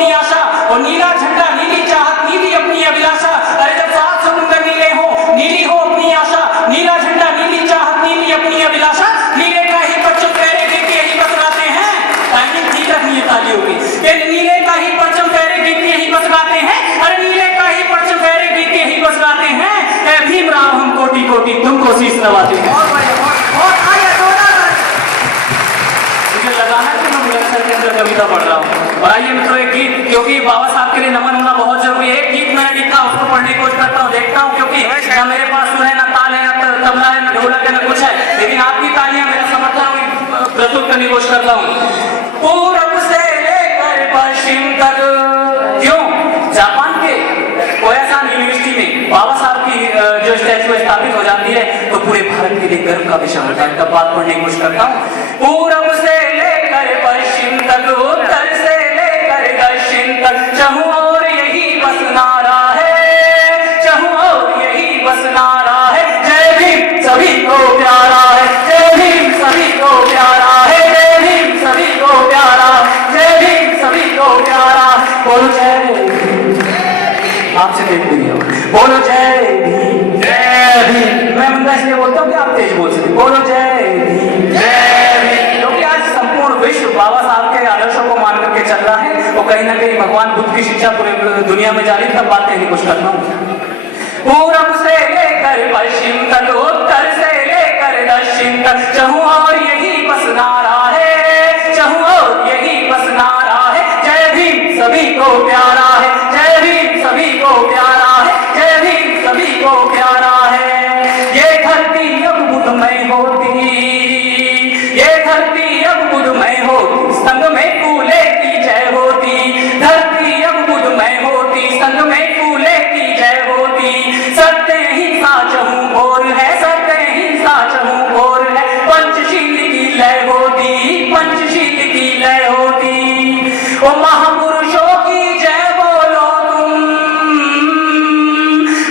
अपनी आशा, और नीला झंडा नीली चाहत नीली अपनी अभिलाषा। अरे जब सात समुद्र नीले हो, नीली हो अपनी आशा, नीला झंडा नीली चाहत नीली अपनी अभिलाषा, नीले का ही परचम फहरे गीत यही बतलाते हैं। टाइमिंग ठीक रखनी है तालियों की, नीले का ही परचम फहरे गीत यही बतलाते हैं। अरे नीले का ही परचम फहरे गीत यही बतलाते हैं। भीमराव हम कोटि कोटि तुमको शीश नवाते हैं। मुझे लगा है कि मैं मुजफ्फर के अंदर कविता पढ़ रहा हूँ। और आइए मित्रों एक गीत, क्योंकि बाबा साहब के लिए नमन होना बहुत जरूरी है। एक गीत मैंने लिखा, उसको पढ़ने की कोशिश करता हूँ, देखता हूँ, क्योंकि ना मेरे पास सुर है, ना ताल है, ना तबला है, ना ढोलक है, ना कुछ है, लेकिन आपकी तालियां मेरा समर्थन प्रस्तुत करने की कोशिश करता हूँ। पूरब से लेकर पश्चिम तक, क्यों जापान के कोयासान यूनिवर्सिटी में बाबा साहब की जो स्टैचू स्थापित हो जाती है तो पूरे भारत के लिए गर्व का विषय होता है। तब बात पढ़ने की कोशिश करता हूँ। पूरब से लेकर पश्चिम तक, उत्तर से लेकर दक्षिण तक, चहुं और यही बस नारा है, चहुं और यही बस नारा है। जय भीम सभी को प्यारा है, जय भीम सभी को प्यारा है, जय भीम सभी को प्यारा, जय भीम सभी को प्यारा। बोलो जय भीम, आपसे तेज बोलिए, बोलो जय भीम, जय भीम। मैं उनका इसलिए बोलता हूँ कि आप तेज बोल सकते, बोलो जय भीम, जय भीम। क्योंकि आज संपूर्ण विश्व बाबा साहब के आदर्शों को मान करके चल रहा है, और कहीं ना कहीं भगवान बुद्ध की शिक्षा पूरे दुनिया में जारी, तब बात कहने की कोशिश करता हूँ। पूरब से लेकर पश्चिम तक, उत्तर से लेकर दक्षिण तक, चहुं और यही बस नारा है, चहुं और यही बस नारा है। जय भीम सभी को प्यारा है, जय भीम सभी को प्यारा है, जय भीम सभी को प्यारा है। ये धरती अब बुद्धमय होती, ये धरती अब बुद्धमय होती, संग में फूले की जय होती। धरती अब बुद्धमय होती, संग में फूले की जय होती। सत्य हिंसा चहुं ओर है, सत्य हिंसा चहुं ओर है। पंचशील की लय होती, पंचशील की लय होती। ओ महापुरुषों की जय बोलो तुम,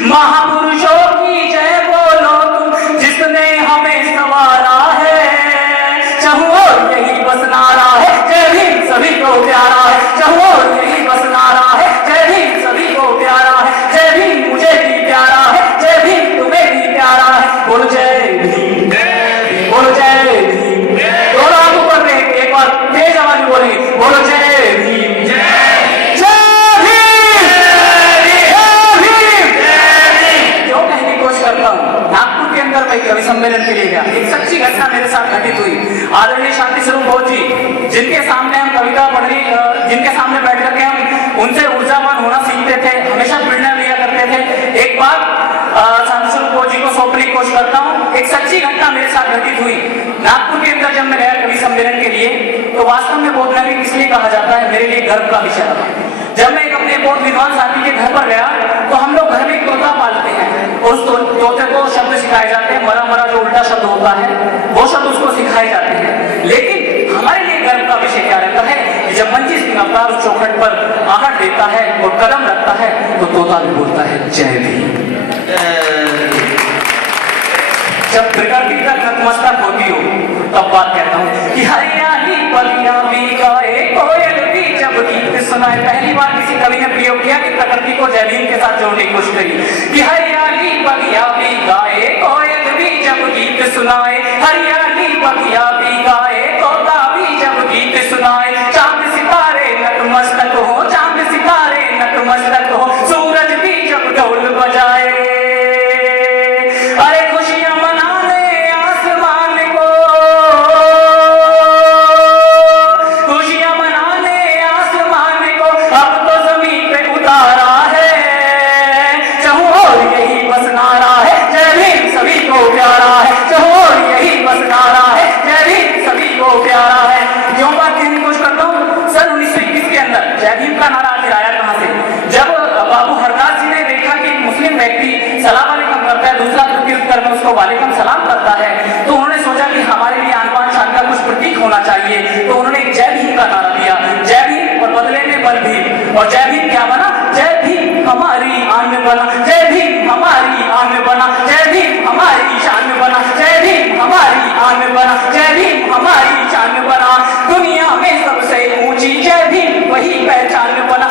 महापुरुषों की जय बोलो तुम, जिसने हमें संवारा है। चहुं ओर यही बस नारा है, जय भीम सभी को प्यारा है, चहुं ओर यही बस नारा है, जय भीम सभी को प्यारा है। जय भीम मुझे भी प्यारा है, जय भीम तुम्हें भी प्यारा है। बोलो जय भीम, बोलो जय भीम। दोनों हाथ ऊपर में एक बार तेज आवाज में बोलेंगे, बोलो जय भीम, जय भीम, जय भीम। क्यों कहने की कोशिश करता हूँ, नागपुर के अंदर मैं कवि सम्मेलन के लिए गया, एक सच्ची घटना मेरे साथ घटित हुई। आदरणीय शांति स्वरूप बहुत जी, जिनके सामने हम कविता पढ़ने, जिनके सामने बैठ करके हम उनसे ऊर्जावान होना सीखते थे, हमेशा प्रेरणा लिया करते थे। एक बात शांति स्वरूप बहुत जी को सौंपने की कोशिश करता हूँ। एक सच्ची घटना मेरे साथ घटित हुई नागपुर के अंदर, जब मैं गया कवि सम्मेलन के लिए, तो वास्तव में बोध नगरी किस लिए कहा जाता है, मेरे लिए गर्व का विषय था। जब मैं अपने बहुत विद्वान साथी के घर पर गया, तो हम लोग घर में एक तोता पालते हैं, और उस तोते को शब्द सिखाए जाते हैं, मरा मरा जो उल्टा शब्द होता है वो शब्द उसको सिखाए जाते हैं। लेकिन हमारे लिए गर्व का विषय क्या रहता है कि जब मंची सिंह अवतार उस चौखट पर आहट देता है और कदम रखता है, तो तोता भी बोलता है जय भीम। जब प्रकृति तक नतमस्तक होती हो, तब बात कहता हूँ कि हरियाली बलिया भी गाए, कोयल भी जब गीत सुनाए। पहली बार किसी कवि ने प्रयोग किया कि प्रकृति को जय भीम के साथ जोड़ने की कोशिश करी कि हरियाली बलिया भी गाए, कोयल भी जब गीत सुनाए। हरियाली बलिया भी गाए, तोता भी जब गीत सुनाए। चांद सितारे नतमस्तक हो, चांद सितारे नतमस्तक हो, सूरज भी जब ढोल बजाए। अरे खुशियां मनाने आसमान को, खुशियां मनाने आसमान को, अब तो जमीन पे उतारा है। चहुं ओर यही बस नारा है, जय भीम सभी को प्यारा है। चहुं ओर यही बस नारा है, जय भीम सभी को प्यारा है। क्यों बात कहने की कोशिश करता हूँ, सन 1921 के अंदर जय भीम का नारा आखिर आया कहां से? जब बाबू हरदास जी ने देखा कि मुस्लिम व्यक्ति सलाम वालेकुम करता है, दूसरा उत्तर में उसको वालेकुम सलाम करता है, तो उन्होंने सोचा कि हमारे लिए आन बान शान का कुछ प्रतीक होना चाहिए, तो उन्होंने एक जय भीम का नारा दिया। जय भीम और बदले में बल भीम। और जय भीम क्या बना? जय भीम हमारी आन में बना, जय भीम हमारी आन में बना, जय भीम हमारी शान में बना, जय भीम हमारी आन में बना, जय भीम हमारी शान में बना। दुनिया में सबसे ऊंची जय भीम वही पहचान में बना,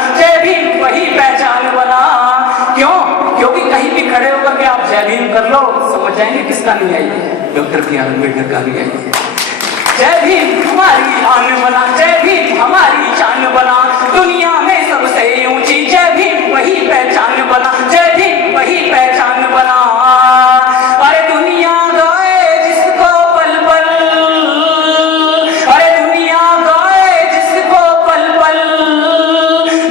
किसका नहीं आई है? डॉक्टर बी आर अम्बेडकर का भी आई है। जय भीम हमारी आन बना, जय भीम हमारी शान बना, दुनिया में सबसे ऊंची जय भीम वही पहचान बना, जय भीम वही पहचान बना। अरे दुनिया गाए जिसको पल पल, अरे दुनिया गाए जिसको पल पल,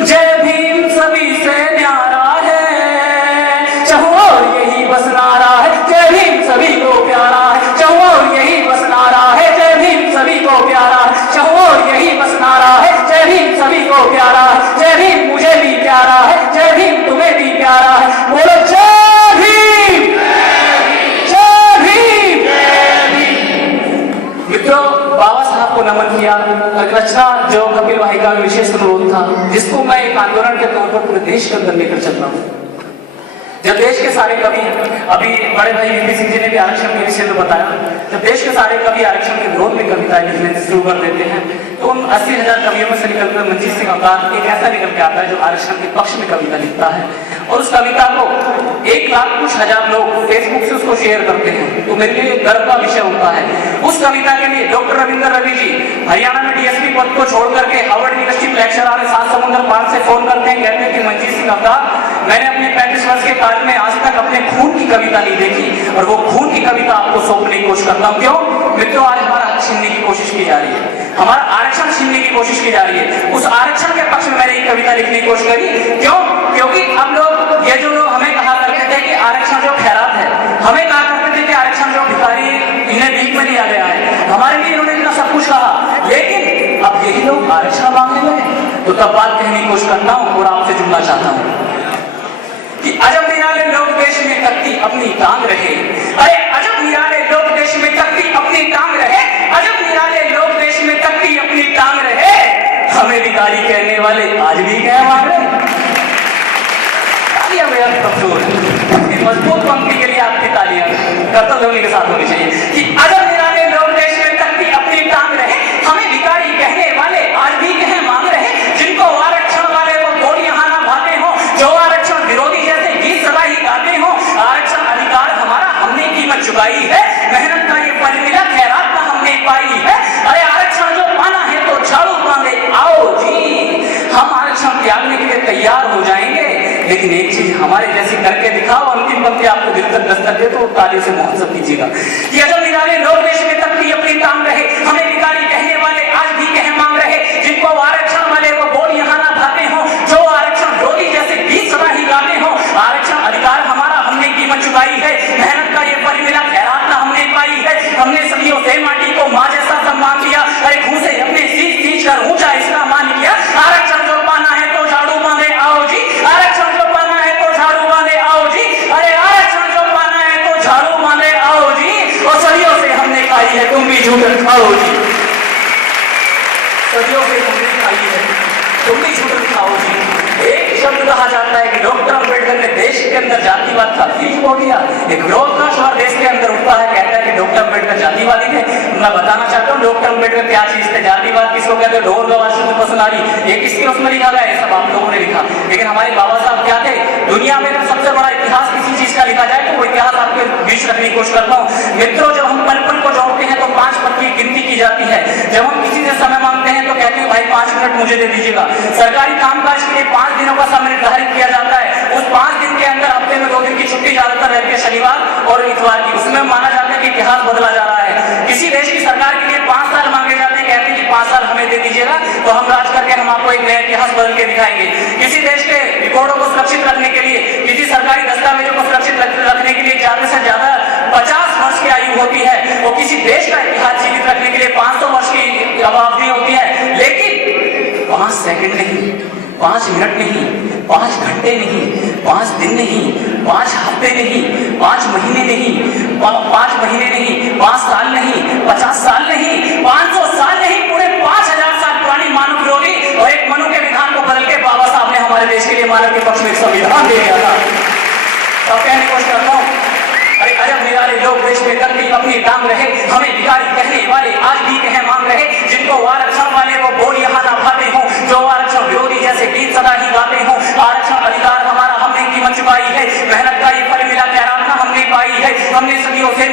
जय भीम सभी से न्यारा है, चहुओर यही बस नारा है, जय भीम सभी को प्यारा है, चहुओर यही बस नारा है, जय भीम सभी को प्यारा है, चहुओर यही बस नारा है, जय भीम सभी को प्यारा है, जय भीम मुझे भी प्यारा है, जय भीम तुम्हें भी प्यारा है। बोलो जय भीम, जय भीम। मित्रों, बाबा साहब को नमन किया। रचना जो कपिल भाई का विशेष अनुरोध था, जिसको मैं एक आंदोलन के तौर पर पूरे देश के अंदर लेकर चल रहा हूँ। जब देश के सारे कवि, अभी बड़े भाई वीपी सिंह जी ने भी आरक्षण के विषय में बताया, जब देश के सारे कवि आरक्षण के विरोध में कविताएं लिखने शुरू कर देते हैं, तो उन 80,000 कवियों में से निकलकर मंजीत सिंह अवतार एक ऐसा निकल के आता है जो आरक्षण के पक्ष में कविता लिखता है, और उस कविता को 1 लाख कुछ हजार लोग फेसबुक से उसको शेयर करते हैं। तो मेरे लिए गर्व का विषय होता है। उस कविता के लिए डॉक्टर रविंद्र रवि जी हरियाणा में डीएसपी पद को छोड़ करके हार्वर्ड यूनिवर्सिटी में लेक्चर आ रहे 7 समुद्र पार से फोन करते हैं, कहते हैं कि मंजीत सिंह अवतार, मैंने अपने 35 वर्ष के काल में आज तक अपने खून की कविता नहीं देखी, और वो खून की कविता आपको सौंपने की कोशिश करता हूं। क्यों? मित्रों, आज हमारा हक छीनने की कोशिश की जा रही है, हमारा आरक्षण छीनने की कोशिश की जा रही है। उस आरक्षण के पक्ष में मैंने एक कविता लिखने की कोशिश करी। क्यों? क्योंकि अब लोग, ये जो लोग हमें कहा करते थे कि आरक्षण जो खैरात है, हमें कहा करते थे कि आरक्षण जो भिखारी इन्हें भीख में लिया गया है, हमारे लिए इन्होंने इतना सब कुछ कहा, लेकिन अब यही लोग आरक्षण मांगने लगे। तो तब बात कहने की कोशिश करता हूं और आपसे जुड़ना चाहता हूं कि अजब निराले लोग देश में तकती अपनी टांग रहे, अरे अजब निराले लोग देश में तकती अपनी टांग रहे, अजब निराले लोग देश में तकती अपनी टांग रहे, हमें भिखारी कहने वाले आज भी कह मांग रहे। तालियां बेहद कमजोर है, मजबूत पंक्ति के लिए आपकी तालियां कर्तव्य होने के साथ होनी चाहिए कि अजब निराले लोग देश में तकती अपनी टांग रहे, हमें भिखारी कहने वाले आज भी कह मांग रहे, जिनको आरक्षण वाले वो बोल यहाँ ना भाते हो, जो आरक्षण विरोधी जैसे गीत सदा ही गाते हो, आरक्षण अधिकार हमारा हमने कीमत चुकाई है, मेहनत का ये फल मिला, खैरात का हमने पाई है, अरे आरक्षण जो पाना है तो झाड़ू मांगे आओ जी, हम आरक्षण त्यागने के लिए तैयार हो जाएंगे, लेकिन एक चीज हमारे जैसी करके दिखाओ। अंतिम पंक्ति आपको दिल तक दस्तक दे तो ताली से महोत्सव कीजिएगा कि अजब निराले लोग देश में तकती अपनी टांग रहे, हमें भिखारी कहने वाले आज भी कह मांग रहे, जिनको आरक्षण वाले वो बोल यहाँ ना भाते हो, जो आरक्षण विरोधी जैसे गीत सदा ही गाते हो, आरक्षण अधिकार हमारा हमने कीमत चुकाई है, मेहनत का ये फल मिला, खैरात का हमने पाई है, हमने सदियों से माटी को माँ जैसा सम्मान दिया, अरे घूसे अपने सींच सींच कर ऊंचा इसका मान किया, आरक्षण जो पाना है तो झाड़ू मांगे आओ जी, आरक्षण जो पाना है तो झाड़ू मांगे आओ जी, अरे आरक्षण जो पाना है तो झाड़ू मांगे आओ जी, और सदियों से हमने खाई है तुम भी झूठ खाओ जी, सदियों से हमने खाई है तुम भी झूठ खाओ जी। एक शब्द कहा जाता है कि डॉक्टर अम्बेडकर ने देश के अंदर जातिवाद का बीज बो दिया, एक विरोध का स्वर देश के अंदर उठता है, कहता है कि डॉक्टर अम्बेडकर जातिवादी थे। मैं बताना चाहता हूँ डॉक्टर अम्बेडकर क्या चीज थे, जातिवाद किसको कहते हैं, ढोल गवार शुद्ध पसनारी, ये किसके उसमें लिखा गया, ये सब आप लोगों ने लिखा, लेकिन हमारे बाबा साहब क्या थे। दुनिया में अगर सबसे बड़ा इतिहास किसी चीज का लिखा जाए तो वो इतिहास आपके बीच रखने की कोशिश करता हूँ। मित्रों, जब हम पल पल को जोड़ते हैं तो 5 पल की गिनती की जाती है, जब हम किसी से समय मांगते हैं तो कहते हैं भाई 5 मिनट मुझे दे दीजिएगा। सरकारी कामकाज के लिए 5 दिनों का समय निर्धारित किया जाता है, उस 5 दिन के अंदर हफ्ते में 2 दिन की छुट्टी ज्यादातर रहती है, शनिवार और इतवार की, उसमें माना जाता है कि इतिहास बदला जा रहा है। किसी देश की सरकार के लिए 5 साल मांगे जाते हैं, कहते हैं कि 5 साल हमें दे दीजिएगा तो हम राज करके हम आपको एक नया इतिहास बदल के दिखाएंगे। किसी देश के रिकॉर्डों को सुरक्षित रखने के लिए, किसी सरकारी दस्तावेजों को सुरक्षित रखने के लिए ज्यादा से ज्यादा 50 वर्ष की आयु होती है, और किसी देश का इतिहास जीवित रखने के लिए 500 वर्ष की अवधि होती है, लेकिन 5 सेकंड नहीं, 5 मिनट नहीं, 5 घंटे नहीं, 5 दिन नहीं, 5 हफ्ते नहीं, 5 महीने नहीं, 5 महीने नहीं, 5 साल नहीं, 50 साल नहीं, 500 साल नहीं, पूरे 5000 साल पुरानी मानव विरोधी और एक मनु के विधान को बदल के बाबा साहब ने हमारे देश के लिए मानव के पक्ष में एक संविधान दे दिया था। तो कहने की कोशिश करता हूँ, अरे अजब निराले लोग देश में तकती अपनी टांग रहे, हमें भिखारी कहने वाले आज भी कह मांग रहे, जिनको आरक्षण वाले वो बोल यहाँ ना भाते हो, जो आरक्षण विरोधी जैसे गीत सदा ही गाते हो, आरक्षण अधिकार हमारा हमने कीमत चुकाई है, मेहनत का ये फल मिला, खैरात हमने पाई है, हमने सदियों से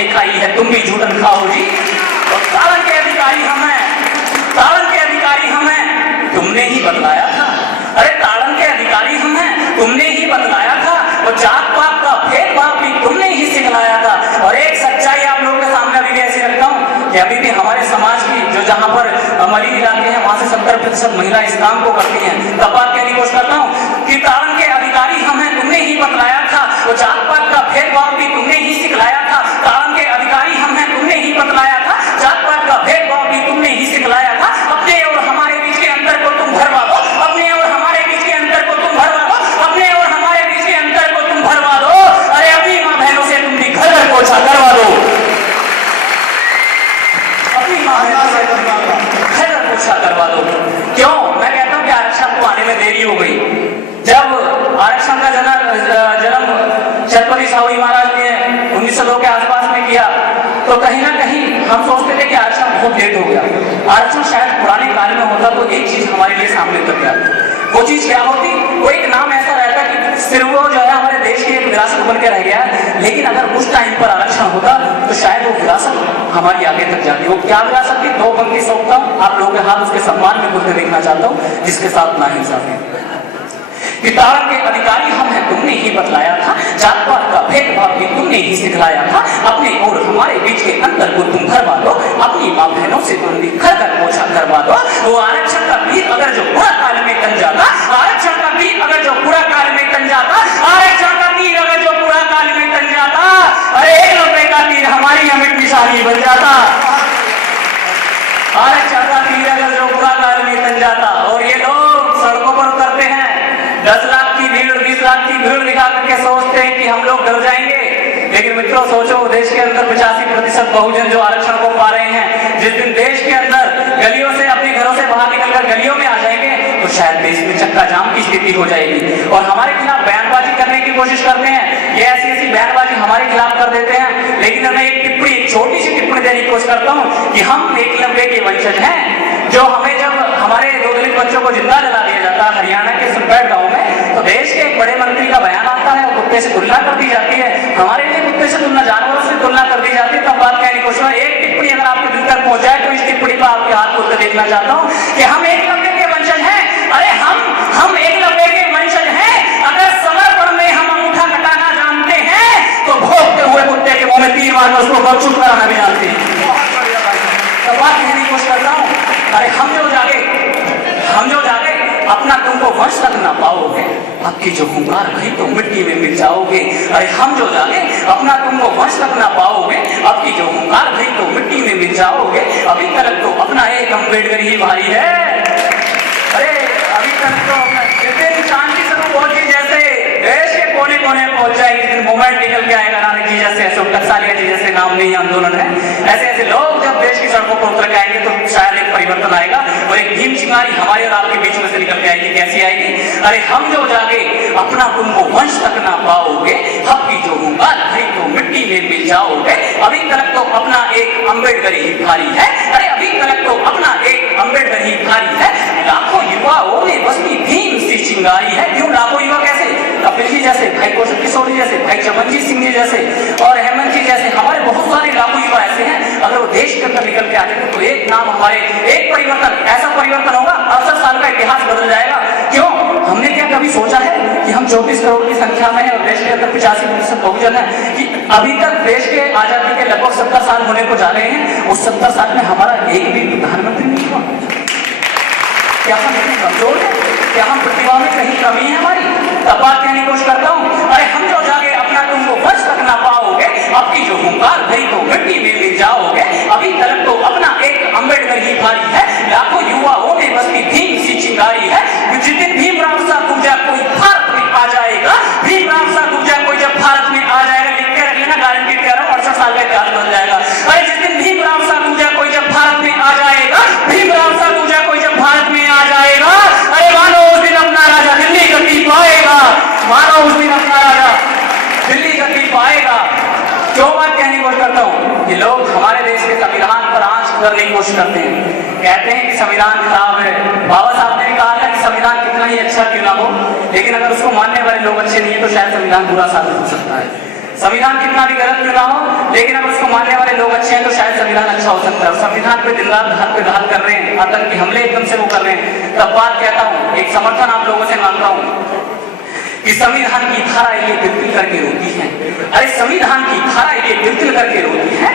हमने खाई है, तुम भी झूठन खाओ जी। और ताड़न के अधिकारी हम हैं, ताड़न के अधिकारी हम हैं, तुमने ही बतलाया था। अरे ताड़न के अधिकारी हम हैं, तुमने ही बतलाया था। और जात पात का भेदभाव भी तुमने ही सिखलाया था। और एक सच्चाई आप लोगों के सामने अभी भी ऐसी रखता हूँ कि अभी भी हमारे समाज की जो जहाँ पर मलिन इलाके हैं वहां से 70% महिला इस काम को करती हैं। तब बात कहने की कोशिश करता हूँ कि ताड़न के अधिकारी हम हैं, तुमने ही बतलाया था। वो जात पात का भेदभाव भी तुमने ही सिखलाया था। ताड़न के अधिकारी हम हैं, तुमने ही बतलाया था। जात पात का भेदभाव भी तुमने ही सिखलाया था। अपने और हमारे बीच के अंतर को तुम भरवा दो, अपने और हमारे बीच के अंतर को तुम भरवा दो, अपने और हमारे बीच के अंतर को तुम भरवा दो। अरे अपनी माँ बहनों से तुम भी घर घर पोछा करवा दो, अपनी माँ बहनों से घर घर पोछा करवा दो। क्यों? मैं कहता हूँ कि आरक्षण को आने में देरी हो गई। जब आरक्षण का जन्म छत्रपति शाहू महाराज ने 1902 के आसपास में किया तो कहीं ना कहीं हम सोचते थे कि आरक्षण बहुत लेट हो गया। आरक्षण शायद पुराने काल में होता तो एक चीज हमारे लिए सामने तक आती। वो चीज क्या होती? वो एक नाम ऐसा रहता कि सिर्फ वो जो है हमारे देश की एक विरासत बन के रह गया। लेकिन अगर उस टाइम पर आरक्षण होता तो शायद वो विरासत हमारी आगे तक जाती। वो क्या विरासत थी? 2 पंक्ति सौंपता हूँ आप लोगों के हाथ, उसके सम्मान में खुद देखना चाहता हूँ जिसके साथ नाइंसाफी। कि ताड़न के अधिकारी हम हैं, तुमने ही बतलाया था। जात पात का भेदभाव भी तुमने ही सिखलाया था। अपने और हमारे बीच के अंतर को तुम भरवा दो, अपनी माँ बहनों से तुम भी घर घर पोछा करवा दो। वो आरक्षण का तीर अगर जो पूरा काल में तन जाता, आरक्षण का तीर अगर जो पूरा काल में तन जाता, आरक्षण का तीर अगर जो पूरा काल में तन जाता, अरे 1 रुपए का तीर हमारी अमिट निशानी बन जाता। आरक्षण का तीर अगर जो पूरा काल में तन जाता। और ये लोग सड़कों पर उतरते हैं, 10 लाख की भीड़, 20 लाख की भीड़ दिखा करके सोचते हैं कि हम लोग डर जाएंगे। लेकिन मित्रों सोचो, देश के अंदर 85% बहुजन जो आरक्षण को पा रहे हैं, जिस दिन देश के अंदर गलियों से, अपने घरों से बाहर निकलकर गलियों में आ जाएंगे तो शायद देश में चक्का जाम की स्थिति हो जाएगी। और हमारे खिलाफ बयानबाजी करने की कोशिश करते हैं, ये ऐसी बयानबाजी हमारे खिलाफ कर देते हैं। लेकिन मैं एक टिप्पणी, एक छोटी सी टिप्पणी देने की कोशिश करता हूँ कि हम एकलव्य के वंशज हैं। जो हमें जब हमारे 2 दलित बच्चों को जिंदा जला दिया जाता है हरियाणा के सुनपेट गांव में, तो देश के एक बड़े मंत्री का बयान आता है, कुत्ते से तुलना कर दी जाती है। हमारे लिए कुत्ते से तुलना, जानवरों से तुलना कर दी जाती है। तब बात कहने की कोशिश, एक टिप्पणी अगर आपके दिल तक पहुंचाए तो इस टिप्पणी पर आपके हाथ खोल देखना चाहता हूँ कि हम एकलव्य के वंशज हैं। अरे हम एकलव्य के वंशज हैं। अगर समर्पण में हम अंगूठा कटाना जानते हैं तो भोगते हुए कुत्ते के मुंह में तीर मारकर उसको बकचूद कराना भी जानते हैं। तब बात कहने की कोशिश करता हूँ, अरे हम जो जागे अपना तुमको वंश तक ना पाओगे, आपकी जो हुंकार भरी तो मिट्टी में मिल जाओगे। अरे हम जो जागे अपना तुमको वंश तक ना पाओगे, आपकी जो हुंकार भरी तो मिट्टी में मिल जाओगे। अभी तक तो अपना एक अम्बेडकर ही भारी है। अरे अभी तक तो जितने शांति से पहुंची, जैसे देश के कोने कोने पहुंच जाएगी, जिस मूवमेंट निकल के आएगा नानक जी जैसे, अशोक टकसालिया जी जैसे नाम नहीं आंदोलन है, ऐसे ऐसे लोग जब देश की सड़कों पर उतर के आएंगे तो शायद एक परिवर्तन आएगा और एक भीम चिंगारी हमारे और आपके बीच में से निकल के आएगी। कैसी आएगी? अरे हम जो जागे अपना तुमको वंश तक ना पाओगे, आपकी जो हुंकार भरी तो मिट्टी में मिल जाओगे। अभी तक तो अपना एक अम्बेडकर ही भारी है। अरे अभी तक तो अपना एक अम्बेडकर ही भारी है। लाखों युवाओं ने बसती भीम सी चिंगारी है। क्यों लाखों युवा? कैसे? कपिल जी जैसे, भाई कौशल किशोर जी जैसे, भाई चमनजीत सिंह जी जैसे और हेमंत जी जैसे, हमारे बहुत सारे लाखों युवा ऐसे हैं। अगर वो देश के अंदर निकल के आ जाते तो एक नाम हमारे, एक परिवर्तन, ऐसा परिवर्तन होगा 68 साल का इतिहास बदल जाएगा। क्यों? हमने क्या कभी सोचा है कि हम 24 करोड़ की संख्या में है और देश के अंदर 85% बहुजन है, कि अभी तक देश के आजादी के लगभग 70 साल होने को जा रहे हैं, उस 70 साल में हमारा एक भी प्रधानमंत्री नहीं हुआ? क्या हम इतने कमजोर हैं? क्या हम प्रतिभा में कहीं कमी है हमारी? तब बात कहने की कोशिश करता हूँ, अरे हम जो जागे अपना तुमको वंश तक ना पाओगे, आपकी जो हुंकार भरी तो मिट्टी में मिल जाओगे। अभी तक तो अपना एक अम्बेडकर ही भारी है। लाखों युवाओं में बसती भीम सी चिंगारी है। जिस दिन भीमराव सा दूजा कोई भारत में आ जाएगा, भीमराव सा दूजा कोई जब भारत में आ जाएगा, लिख के रख लेना, गारंटी कह रहा हूँ, 68 साल का इतिहास बदल जाएगा। अरे जिस दिन भीमराव सा दूजा कोई जब भारत में आ जाएगा, भीमराव सा दूजा कोई जब भारत में आ जाएगा, अरे मानो उस दिन अपना राजा दिल्ली गति पाएगा, मानो उस दिन अपना राजा दिल्ली गति पाएगा। क्यों बात कहने की कोशिश करता हूँ कि लोग हमारे देश के संविधान पर आंच करने की कोशिश करते हैं, कहते हैं कि संविधान खराब है। बाबा साहब ने भी कहा था कि संविधान कितना ही अच्छा क्यों ना हो, लेकिन अगर उसको मानने वाले लोग अच्छे नहीं है तो शायद संविधान बुरा साबित हो सकता है। संविधान कितना भी गलत क्यों ना हो, लेकिन अगर उसको लोग अच्छे हैं तो शायद संविधान अच्छा हो सकता है। संविधान पे दिन रात घात कर रहे हैं, आतंकी हमले एकदम से वो कर रहे हैं। तब बात कहता हूँ, एक समर्थन आप लोगों से मांगता हूँ कि संविधान की धारा ये तिल करके रोती है। अरे संविधान की धारा ये तिल करके रोती है,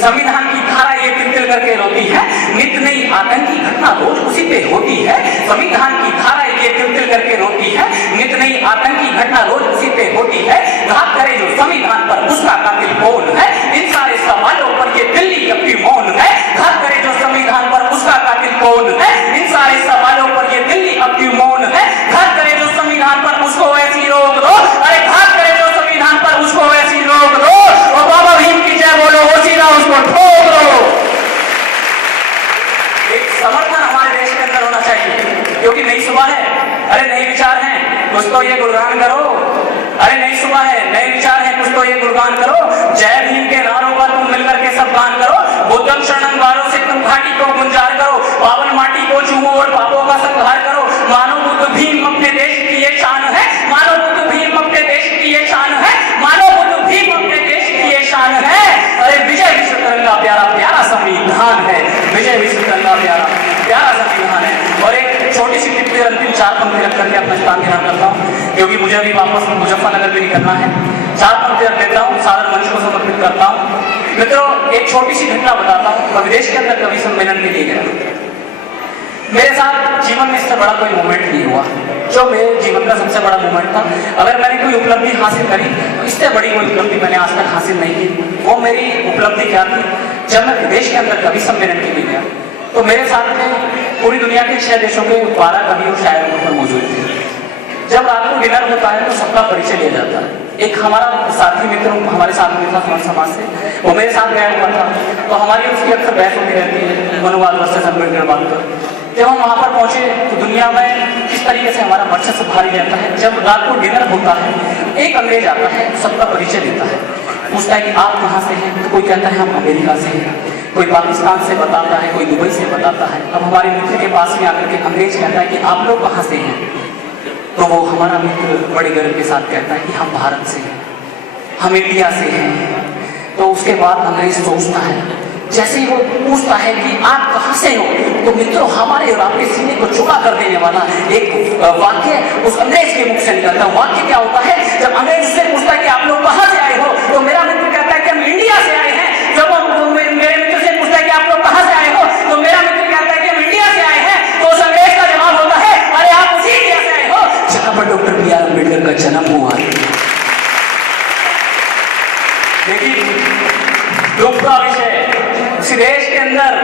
संविधान की धारा ये तिल करके रोती है। नित नई आतंकी घटना रोज उसी पे होती है। संविधान की धारा ये तिल करके रोती है, नित नई आतंकी घटना रोज उसी पे होती है। घात करे जो संविधान पर उसका कातिल कौन है? इन सारे सवालों पर ये दिल्ली अब भी मौन है। घात करे जो संविधान पर उसका कातिल कौन है? इन सारे सवालों पर ये दिल्ली अब भी मौन है। घात करे जो संविधान पर उसको ऐसी रोक दो, अरे घात करे जो संविधान पर उसको ऐसी रोक दो, और बाबा भीम की जय बोलो, वो सीधा उसको ठोक दो। एक समर्थन हमारे देश के अंदर होना चाहिए, क्योंकि नई सुबह है, अरे नए विचार हैं, कुछ तो ये गुणगान करो। अरे नई सुबह है, नए विचार हैं, कुछ तो ये गुणगान करो। जय भीम के नारों का तुम मिलकर के सब गान करो। बुद्धम शरणम वालों से तुम घाटी को गुंजार करो, पावन माटी को चूमो और पापों का संहार करो। मानो बुद्ध भीम अपने देश की ये शान है, मानो बुद्ध भीम अपने देश की ये शान है, मानो बुद्ध भीम अपने देश की ये शान है। अरे विजय विश्व तिरंगा प्यारा प्यारा संविधान है, विजय विश्व तिरंगा प्यारा प्यारा संविधान है। और एक छोटी सी टिप्पणी अंतिम 4 पंक्ति रख करके अपना स्थान ग्रहण करता हूँ, क्योंकि मुझे अभी वापस मुजफ्फरनगर भी निकलना है। 4 पंक्ति रख देता हूँ, साधारण मंच को समर्पित करता हूँ। मित्रों, एक छोटी सी घटना बताता हूँ। मैं विदेश के अंदर कवि सम्मेलन के लिए गया, मेरे साथ जीवन में इससे बड़ा कोई मोमेंट नहीं हुआ जो मेरे जीवन का सबसे बड़ा मोमेंट था। अगर मैंने कोई उपलब्धि हासिल करी तो इससे बड़ी कोई उपलब्धि मैंने आज तक हासिल नहीं की। वो मेरी उपलब्धि क्या थी? जब मैं विदेश के अंदर कवि सम्मेलन के लिए गया तो मेरे साथ में पूरी दुनिया के 6 देशों के 12 कवि और शायर वहां पर मौजूद थे। जब रात को डिनर होता है तो सबका परिचय लिया जाता है। एक हमारा साथी मित्र हमारे साथ में था समाज समाज से, वो मेरे साथ गया हुआ था, तो हमारी उसकी अक्सर बहस होती रहती है मनुवाद वर्सेस अम्बेडकर बात पर। जब हम वहां पर पहुंचे तो दुनिया में किस तरीके से हमारा वर्चस्व भारी रहता है। जब रात को डिनर होता है, एक अंग्रेज आता है, सबका परिचय देता है, पूछता है कि आप कहाँ से हैं? तो कोई कहता है हम अमेरिका से हैं, कोई पाकिस्तान से बताता है, कोई दुबई से बताता है। अब हमारे मित्र के पास में आकर के अंग्रेज कहता है कि आप लोग कहाँ से हैं? तो वो हमारा मित्र बड़े गर्व के साथ कहता है कि हम भारत से हैं, हम इंडिया से हैं। तो उसके बाद अंग्रेज सोचता है, जैसे ही वो पूछता है कि आप कहाँ से हो, तो मित्रों हमारे और आपके सीने को चुका कर देने वाला एक वाक्य उस अंग्रेज के मुख से निकलता है। वाक्य क्या होता है? जब अंग्रेज उससे पूछता है कि आप लोग कहाँ से आए हो, तो मेरा मित्र कहता है कि हम इंडिया से आए हैं। जब मेरे मित्र से पूछता है कि आप लोग कहाँ से आए हो, तो मेरा मित्र कहता है कि हम इंडिया से आए हैं। तो उस अंग्रेज का जवाब होता है, अरे आप उसी इंडिया से आए हो जहाँ पर डॉक्टर बी आर अम्बेडकर का जन्म हुआ। देखिए दुख का विषय, उसी देश के अंदर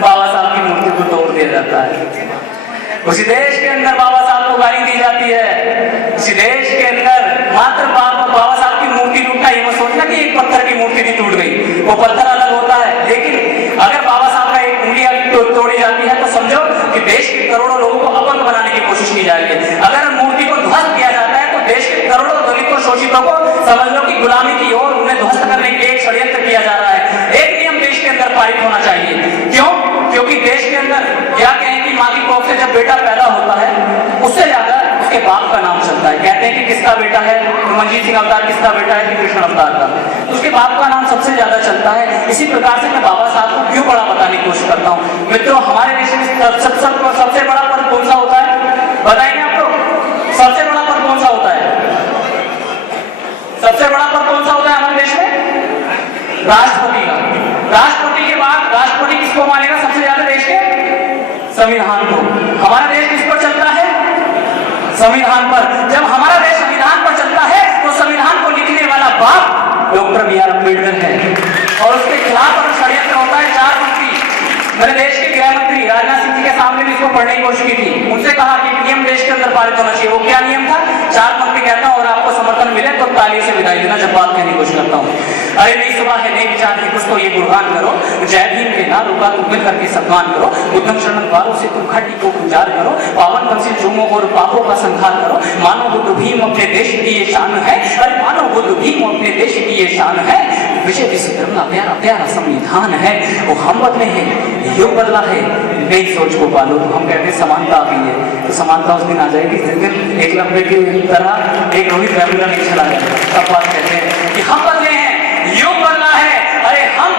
बाबा साहब की मूर्ति को तोड़ दिया जाता है, उसी देश के अंदर बाबा साहब को गाली दी जाती है, उसी देश के अंदर मात्र बाबा साहब की मूर्ति टूटना, ये मत सोचना कि एक पत्थर की मूर्ति भी टूट गई, वो पत्थर अलग होता है। लेकिन अगर बाबा साहब का एक उंगली तोड़ी जाती है तो समझो कि देश के करोड़ों लोगों को अपंग बनाने की कोशिश की जाएगी। अगर मूर्ति को ध्वस्त किया जाता है तो देश के करोड़ों दलितों शोषितों को समझ लो कि गुलामी की ओर उन्हें ध्वस्त करने के लिए एक षड्यंत्र किया जा रहा है। एक नियम देश के अंदर पारित होना चाहिए। क्यों? क्योंकि देश के अंदर क्या कहें कि माँ की कोख से जब बेटा पैदा होता है उससे ज्यादा उसके बाप का नाम चलता है। कहते हैं कि किसका बेटा है, मंजीत सिंह अवतार किसका बेटा है, कृष्ण अवतार का, उसके बाप का नाम सबसे ज्यादा चलता है। इसी प्रकार से मैं बाबा साहब को क्यों बड़ा बताने की कोशिश करता हूँ। मित्रों हमारे देश में सबसे बड़ा पद कौन सा होता है? बताइए आप लोग, सबसे बड़ा पद कौन सा होता है? सबसे बड़ा पद कौन सा होता है हमारे देश में? राष्ट्रपति का। राष्ट्रपति के बाद राष्ट्रपति किसको मानेगा सबसे ज्यादा देश के? संविधान को। हमारा देश किस पर चलता है? संविधान पर। जब हमारा देश संविधान पर चलता है तो संविधान को लिखने वाला बाप डॉक्टर बी आर अम्बेडकर है, और उसके खिलाफ अगर षड्यंत्र होता है 4 पंक्ति। मैंने देश के गृह मंत्री राजनाथ सिंह जी के सामने भी इसको पढ़ने की कोशिश की थी, उनसे कहा कि नियम देश के अंदर पारित होना चाहिए। वो क्या नियम था? 4 पंक्ति कहता हूँ, और आपको समर्थन मिले तो ताली से विदाई देना जब बात कहने की कोशिश करता हूँ। अरे नई सुबह है, नए विचार है, कुछ तो ये गुणगान करो। जय भीम के नारों का तुम मिल करके सम्मान करो। बुद्धम शरणम वालों से तुम घाटी को गुंजार करो। पावन पंक्ति चूमो और पापों का संहार करो। मानो बुद्ध भीम अपने देश की ये शान है, अरे मानो बुद्ध भीम अपने देश की ये शान है। विजय विश्व तिरंगा प्यारा प्यारा संविधान है। वो हम बदले हैं, युग बदला है, नई सोच को पालो। तो हम कहते हैं समानता आ गई है, तो समानता उस दिन आ जाएगी जिस दिन एक लंबे की तरह एक रोहित वेमुला नहीं चला जाएगा। तब बात कहते हैं कि हम बदले हैं, युग बदला है, अरे हम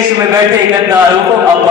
देश में बैठे गद्दारों को अब